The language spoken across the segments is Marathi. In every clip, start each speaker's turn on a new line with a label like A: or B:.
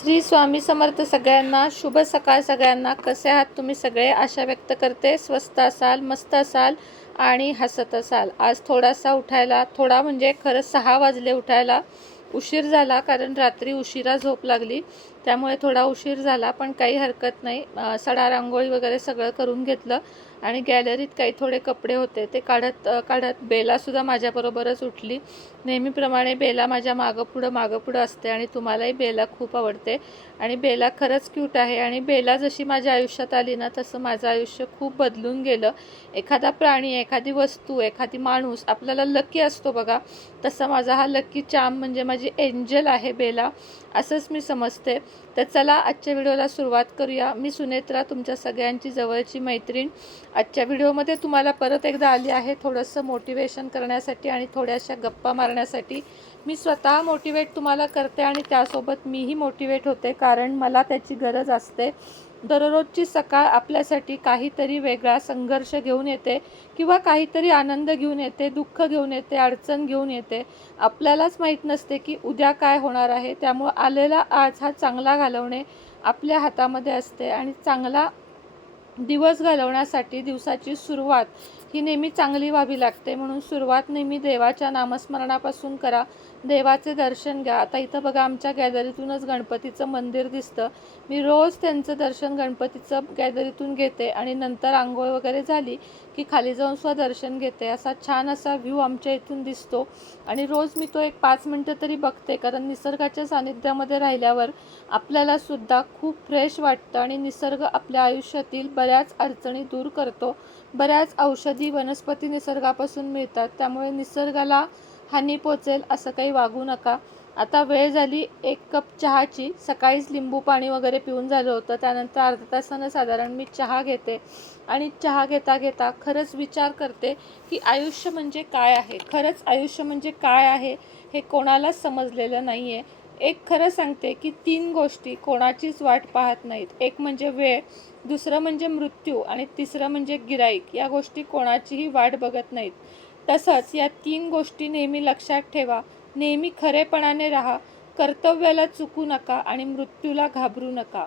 A: श्री स्वामी समर्थ सगळ्यांना शुभ सकाळ सगळ्यांना. कसे आहात तुम्ही सगळे? आशा व्यक्त करते. स्वस्त असाल मस्त असाल आणि हसत असाल. आज थोडासा उठायला थोडा म्हणजे खरं सहा वाजले उठायला. उशीर झाला कारण रात्री उशिरा झोप लागली. त्यामुळे थोडा उशीर झाला पण काही हरकत नाही. सडा रांगोळी वगैरे सगळं करून घेतलं. आणि गॅलरीत काही थोडे कपडे होते ते काढत काढत बेलासुद्धा माझ्याबरोबरच उठली. नेहमीप्रमाणे बेला माझ्या मागं पुढं मागं पुढं असते आणि तुम्हालाही बेला खूप आवडते. आणि बेला खरंच क्यूट आहे आणि बेला जशी माझ्या आयुष्यात आली ना तसं माझं आयुष्य खूप बदलून गेलं. एखादा प्राणी एखादी वस्तू एखादी माणूस आपल्याला लकी असतो बघा. तसा माझा हा लकी चाम म्हणजे माझी एंजल आहे बेला असंच मी समजते. तर चला आजच्या व्हिडिओला सुरुवात करूया. मी सुनेत्रा तुमच्या सगळ्यांची जवळची मैत्रीण. आजच्या व्हिडिओमध्ये तुम्हाला परत एकदा आली आहे थोडंसं मोटिवेशन करण्यासाठी आणि थोड्याशा गप्पा मारण्यासाठी. मी स्वतः मोटिवेट तुम्हाला करते आणि त्यासोबत मीही मोटिवेट होते कारण मला त्याची गरज असते. दररोजची सकाळ आपल्यासाठी काहीतरी वेगळा संघर्ष घेऊन येते किंवा काहीतरी आनंद घेऊन येते दुःख घेऊन येते अडचण घेऊन येते. आपल्यालाच माहीत नसते की उद्या काय होणार आहे. त्यामुळं आलेला आज हा चांगला घालवणे आपल्या हातामध्ये असते आणि चांगला दिवस घालवण्यासाठी दिवसाची सुरुवात ही नेहमी चांगली व्हावी लागते म्हणून सुरुवात नेहमी देवाच्या नामस्मरणापासून करा. देवाचे दर्शन घ्या. आता इथं बघा आमच्या गॅदरीतूनच गणपतीचं मंदिर दिसतं. मी रोज त्यांचं दर्शन गणपतीचं गॅदरीतून घेते आणि नंतर आंघोळ वगैरे झाली की खाली जाऊन सुद्धा दर्शन घेते. असा छान असा व्ह्यू आमच्या इथून दिसतो. आणि रोज मी तो एक पाच मिनटं तरी बघते कारण निसर्गाच्या सानिध्यामध्ये राहिल्यावर आपल्याला सुद्धा खूप फ्रेश वाटतं आणि निसर्ग आपल्या आयुष्यातील बऱ्याच अडचणी दूर करतो. बऱ्याच औषधी वनस्पती निसर्गापासून मिळतात त्यामुळे निसर्गाला हानी पोचेल असं काही वागू नका. आता वेळ झाली एक कप चहाची. सकाळीच लिंबू पाणी वगैरे पिऊन झालं होतं त्यानंतर अर्धा तासानं साधारण मी चहा घेते. आणि चहा घेता घेता खरंच विचार करते की आयुष्य म्हणजे काय आहे? खरंच आयुष्य म्हणजे काय आहे हे कोणालाच समजलेलं नाही आहे एक खरं सांगते की तीन गोष्टी कोणाचीच वाट पाहत नाहीत. एक म्हणजे वेळ दुसरं म्हणजे मृत्यू आणि तिसरं म्हणजे गिराईक. या गोष्टी कोणाचीही वाट बघत नाहीत. तसंच या तीन गोष्टी नेहमी लक्षात ठेवा. नेहमी खरेपणाने राहा कर्तव्याला चुकू नका आणि मृत्यूला घाबरू नका.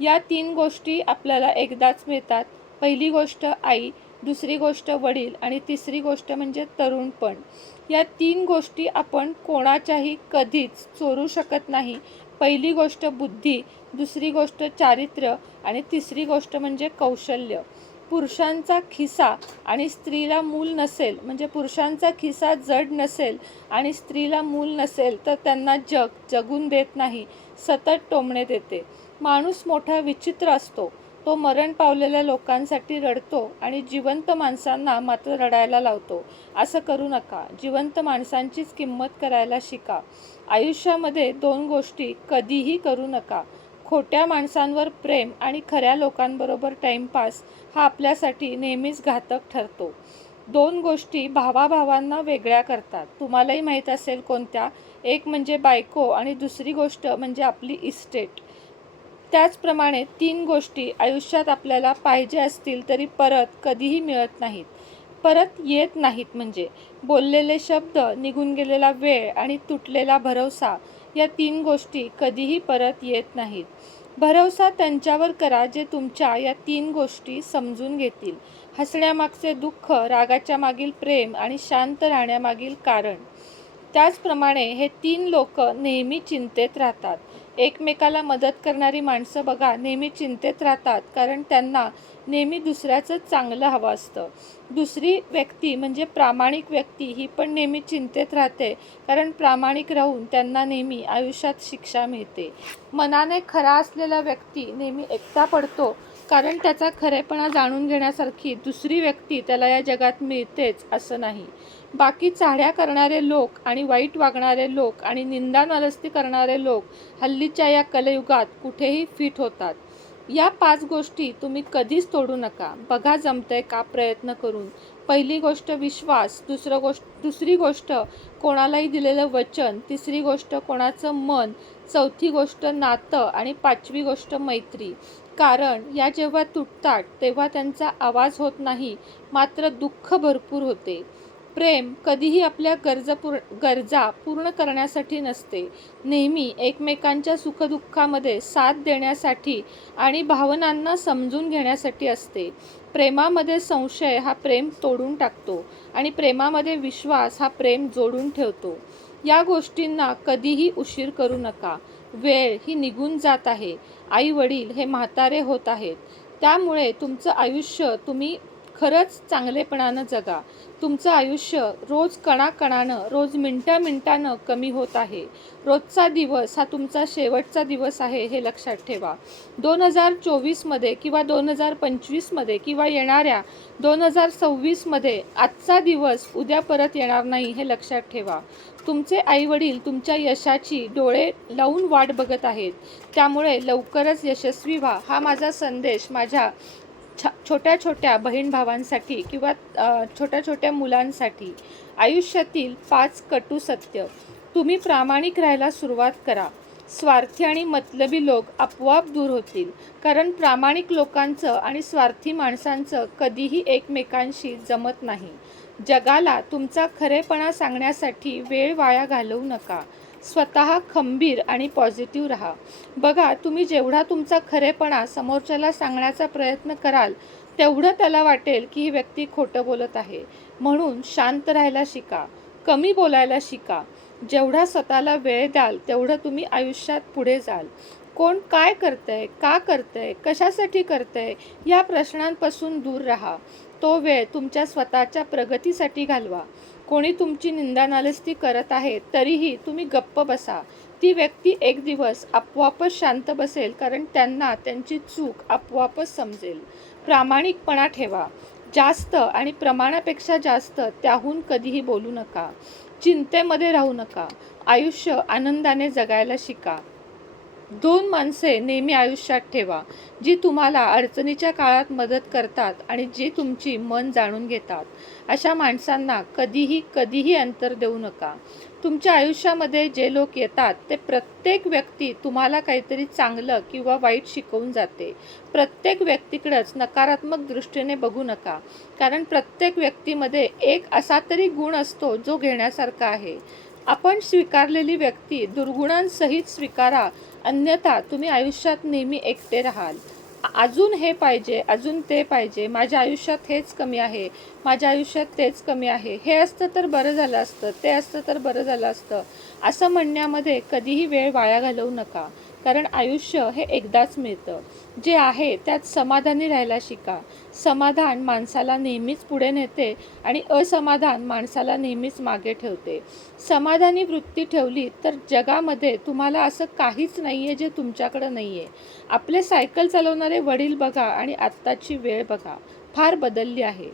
A: या तीन गोष्टी आपल्याला एकदाच मिळतात. पहिली गोष्ट आई दुसरी गोष्ट वडील आणि तिसरी गोष्ट म्हणजे तरुणपण या तीन गोष्टी आपण कोणाच्याही कधीच चोरू शकत नाही. पहिली गोष्ट बुद्धी दुसरी गोष्ट चारित्र्य आणि तिसरी गोष्ट म्हणजे कौशल्य. पुरुषांचा खिसा आणि स्त्रीला मूल नसेल म्हणजे पुरुषांचा खिसा जड नसेल आणि स्त्रीला मूल नसेल तर त्यांना जग जगून देत नाही सतत टोमणे देते. माणूस मोठा विचित्र असतो. तो मरण पावलेल्या लोकांसाठी रडतो आणि जिवंत माणसांना मात्र रडायला लावतो. असं करू नका. जिवंत माणसांचीच किंमत करायला शिका. आयुष्यामध्ये दोन गोष्टी कधीही करू नका. खोट्या माणसांवर प्रेम आणि खऱ्या लोकांबरोबर टाईमपास हा आपल्यासाठी नेहमीच घातक ठरतो. दोन गोष्टी भावाभावांना वेगळ्या करतात. तुम्हालाही माहीत असेल कोणत्या? एक म्हणजे बायको आणि दुसरी गोष्ट म्हणजे आपली इस्टेट. त्याचप्रमाणे तीन गोष्टी आयुष्यात आपल्याला पाहिजे असतील तरी परत कधीही मिळत नाहीत. परत येत नाहीत म्हणजे बोललेले शब्द निघून गेलेला वेळ आणि तुटलेला भरवसा या तीन गोष्टी कधीही परत येत नाहीत. भरवसा त्यांच्यावर करा जे तुमच्या या तीन गोष्टी समजून घेतील. हसण्यामागचे दुःख रागाच्या मागील प्रेम आणि शांत राहण्यामागील कारण. त्याचप्रमाणे हे तीन लोक नेहमी चिंतेत राहतात. एकमेकाला मदत करणारी माणसं बघा नेहमी चिंतेत राहतात कारण त्यांना नेहमी दुसऱ्याचं चांगलं हवं असतं. दुसरी व्यक्ती म्हणजे प्रामाणिक व्यक्ती ही पण नेहमी चिंतेत राहते कारण प्रामाणिक राहून त्यांना नेहमी आयुष्यात शिक्षा मिळते. मनाने खरा असलेला व्यक्ती नेहमी एकटा पडतो कारण त्याचा खरेपणा जाणून घेण्यासारखी दुसरी व्यक्ती त्याला या जगात मिळतेच असं नाही. बाकी चाड्या करणारे लोक आणि वाईट वागणारे लोक आणि निंदा नालस्ती करणारे लोक हल्लीच्या या कलयुगात कुठेही फिट होतात. या पाच गोष्टी तुम्ही कधीच तोडू नका. बघा जमतंय का प्रयत्न करून. पहिली गोष्ट विश्वास दुसरं गोष्ट दुसरी गोष्ट कोणालाही दिलेलं वचन तिसरी गोष्ट कोणाचं मन चौथी गोष्ट नातं आणि पाचवी गोष्ट मैत्री. कारण या जेव्हा तुटतात तेव्हा त्यांचा आवाज होत नाही मात्र दुःख भरपूर होते. प्रेम कधीही आपल्या गरजा पूर गरजा पूर्ण करण्यासाठी नसते. नेहमी एकमेकांच्या सुखदुःखामध्ये साथ देण्यासाठी आणि भावनांना समजून घेण्यासाठी असते. प्रेमामध्ये संशय हा प्रेम तोडून टाकतो आणि प्रेमामध्ये विश्वास हा प्रेम जोडून ठेवतो. या गोष्टींना कधीही उशीर करू नका. वेळ ही निघून जात आहे. आई वडील हे म्हातारे होत आहेत. त्यामुळे तुमचं आयुष्य तुम्ही खरंच चांगलेपणानं जगा. तुमचं आयुष्य रोज कणाकणानं रोज मिनटा मिनटानं कमी होत आहे. रोजचा दिवस हा तुमचा शेवटचा दिवस आहे हे लक्षात ठेवा. दोन हजार चोवीसमध्ये किंवा दोन हजार पंचवीसमध्ये किंवा येणाऱ्या दोन हजार सव्वीसमध्ये आजचा दिवस उद्या परत येणार नाही हे लक्षात ठेवा. तुमचे आईवडील तुमच्या यशाची डोळे लावून वाट बघत आहेत. त्यामुळे लवकरच यशस्वी व्हा. हा माझा संदेश. माझ्या छा छोट्या छोट्या बहीण भावांसाठी किंवा छोट्या छोट्या मुलांसाठी आयुष्यातील पाच कटू सत्य. तुम्ही प्रामाणिक राहायला सुरुवात करा. स्वार्थी आणि मतलबी लोक आपोआप दूर होतील. कारण प्रामाणिक लोकांचं आणि स्वार्थी माणसांचं कधीही एकमेकांशी जमत नाही. जगाला तुमचा खरेपणा सांगण्यासाठी वेळ वाया घालवू नका. स्वतः खंबीर आणि पॉझिटिव्ह राहा. बघा तुम्ही जेवढा तुमचा खरेपणा समोरच्याला सांगण्याचा प्रयत्न कराल तेवढं त्याला वाटेल की ही व्यक्ती खोटं बोलत आहे. म्हणून शांत राहायला शिका कमी बोलायला शिका. जेवढा स्वतःला वेळ द्याल तेवढं तुम्ही आयुष्यात पुढे जाल. कोण काय करतंय का करतंय कशासाठी करतंय या प्रश्नांपासून दूर राहा. तो वेळ तुमच्या स्वतःच्या प्रगतीसाठी घालवा. कोणी तुमची निंदानालस्ती करत आहे तरीही तुम्ही गप्प बसा. ती व्यक्ती एक दिवस आपोआपच शांत बसेल कारण त्यांना त्यांची चूक आपोआपच समजेल. प्रामाणिकपणा ठेवा. जास्त आणि प्रमाणापेक्षा जास्त त्याहून कधीही बोलू नका. चिंतेमध्ये राहू नका. आयुष्य आनंदाने जगायला शिका. दोन माणसे नेहमी आयुष्यात ठेवा जी तुम्हाला अडचणीच्या काळात मदत करतात आणि जी तुमची मन जाणून घेतात. अशा माणसांना कधीही कधीही अंतर देऊ नका. तुमच्या आयुष्यामध्ये जे लोक येतात ते प्रत्येक व्यक्ती तुम्हाला काहीतरी चांगलं किंवा वाईट शिकवून जाते. प्रत्येक व्यक्तीकडंच नकारात्मक दृष्टीने बघू नका कारण प्रत्येक व्यक्तीमध्ये एक असा तरी गुण असतो जो घेण्यासारखा आहे. आपण स्वीकारलेली व्यक्ती दुर्गुणांसहित स्वीकारा अन्यथा तुम्ही आयुष्यात नेहमी एकटे राहाल. अजून हे पाहिजे अजून ते पाहिजे. माझ्या आयुष्यात हेच कमी आहे माझ्या आयुष्यात तेच कमी आहे. हे असतं तर बरं झालं असतं ते असतं तर बरं झालं असतं. असं म्हणण्यामध्ये कधीही वेळ वाया घालवू नका. कारण आयुष्य हे एकदाच मिळतं. जे आहे त्यात समाधानी राहायला शिका. समाधान माणसाला नेहमीच पुढे नेते आणि असमाधान माणसाला नेहमीच मागे ठेवते. समाधानी वृत्ती ठेवली तर जगामध्ये तुम्हाला असं काहीच नाही आहे जे तुमच्याकडं नाही आहे आपले सायकल चालवणारे वडील बघा आणि आत्ताची वेळ बघा. फार बदलली आहे.